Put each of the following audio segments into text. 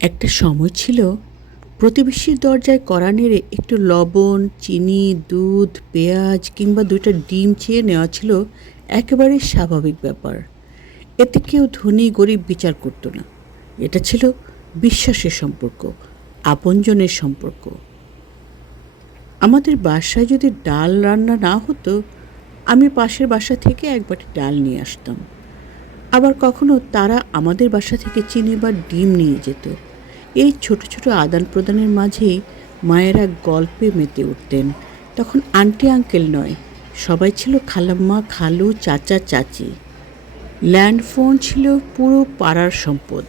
একটা সময় ছিল প্রতিবেশীর দরজায় কড়া নেড়ে একটু লবণ, চিনি, দুধ, পেঁয়াজ কিংবা ২টা ডিম চেয়ে নেওয়া ছিল একেবারে স্বাভাবিক ব্যাপার। এতে কেউ ধনী গরিব বিচার করত না। এটা ছিল বিশ্বাসের সম্পর্ক, আপনজনের সম্পর্ক। আমাদের বাসায় যদি ডাল রান্না না হতো, আমি পাশের বাসা থেকে এক বাটি ডাল নিয়ে আসতাম। আবার কখনো তারা আমাদের বাসা থেকে চিনি বা ডিম নিয়ে যেত। এই ছোট ছোট আদান প্রদানের মাঝেই মায়েরা গল্পে মেতে উঠতেন। তখন আন্টি আঙ্কেল নয়, সবাই ছিল খালাম্মা, খালু, চাচা, চাচি। ল্যান্ড ফোন ছিল পুরো পাড়ার সম্পদ।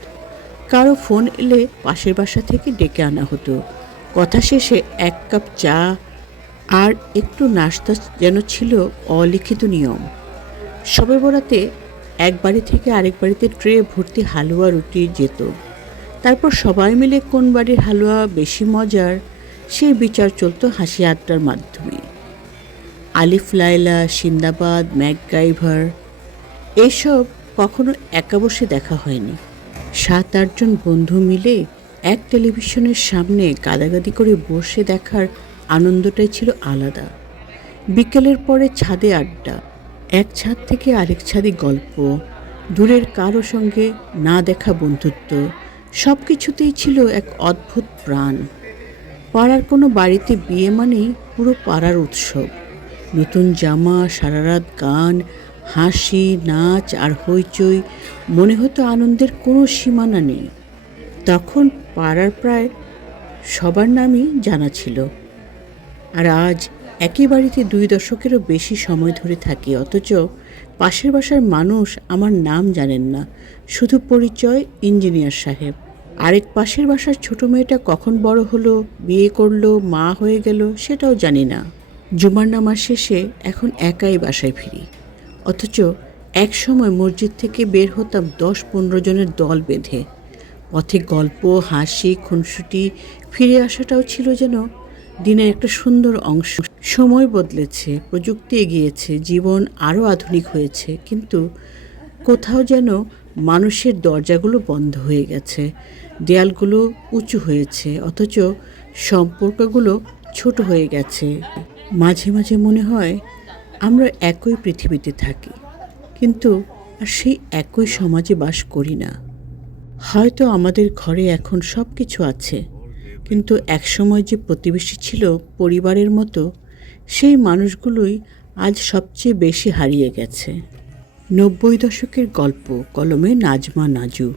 কারো ফোন এলে পাশের বাসা থেকে ডেকে আনা হতো। কথা শেষে এক কাপ চা আর একটু নাস্তা যেন ছিল অলিখিত নিয়ম। শবে বরাতে এক বাড়ি থেকে আরেক বাড়িতে ট্রে ভর্তি হালুয়া রুটি যেত। তারপর সবাই মিলে কোন বাড়ির হালুয়া বেশি মজার সেই বিচার চলতো হাসি আড্ডার মাধ্যমে। আলিফ লায়লা, সিন্দাবাদ, ম্যাকগাইভার এইসব কখনো একা বসে দেখা হয়নি। ৭-৮ জন বন্ধু মিলে এক টেলিভিশনের সামনে গাদাগাদি করে বসে দেখার আনন্দটাই ছিল আলাদা। বিকেলের পরে ছাদে আড্ডা, এক ছাদ থেকে আরেক ছাদে গল্প, দূরের কারো সঙ্গে না দেখা বন্ধুত্ব, সব কিছুতেই ছিল এক অদ্ভুত প্রাণ। পাড়ার কোনো বাড়িতে বিয়ে মানেই পুরো পাড়ার উৎসব। নতুন জামা, সারারাত গান, হাসি, নাচ আর হইচই, মনে হতো আনন্দের কোনো সীমানা নেই। তখন পাড়ার প্রায় সবার নামই জানা ছিল। আর আজ একই বাড়িতে ২ দশকেরও বেশি সময় ধরে থাকি, অথচ পাশের বাসার মানুষ আমার নাম জানেন না, শুধু পরিচয় ইঞ্জিনিয়ার সাহেব। আরেক পাশের বাসার ছোট মেয়েটা কখন বড় হলো, বিয়ে করলো, মা হয়ে গেল সেটাও জানি না। জুমার নামাজ শেষে এখন একাই বাসায় ফিরি, অথচ এক সময় মসজিদ থেকে বের হতাম ১০-১৫ জনের দল বেঁধে। পথে গল্প, হাসি, খুনসুটি, ফিরে আসাটাও ছিল যেন দিনের একটা সুন্দর অংশ। সময় বদলেছে, প্রযুক্তি এগিয়েছে, জীবন আরও আধুনিক হয়েছে, কিন্তু কোথাও যেন মানুষের দরজাগুলো বন্ধ হয়ে গেছে, দেয়ালগুলো উঁচু হয়েছে, অথচ সম্পর্কগুলো ছোট হয়ে গেছে। মাঝে মাঝে মনে হয় আমরা একই পৃথিবীতে থাকি, কিন্তু আর সেই একই সমাজে বাস করি না। হয়তো আমাদের ঘরে এখন সব কিছু আছে, কিন্তু একসময় যে প্রতিবেশী ছিল পরিবারের মতো, সেই মানুষগুলোই আজ সবচেয়ে বেশি হারিয়ে গেছে। ৯০ দশকের গল্প, কলমে নাজমা নাজু।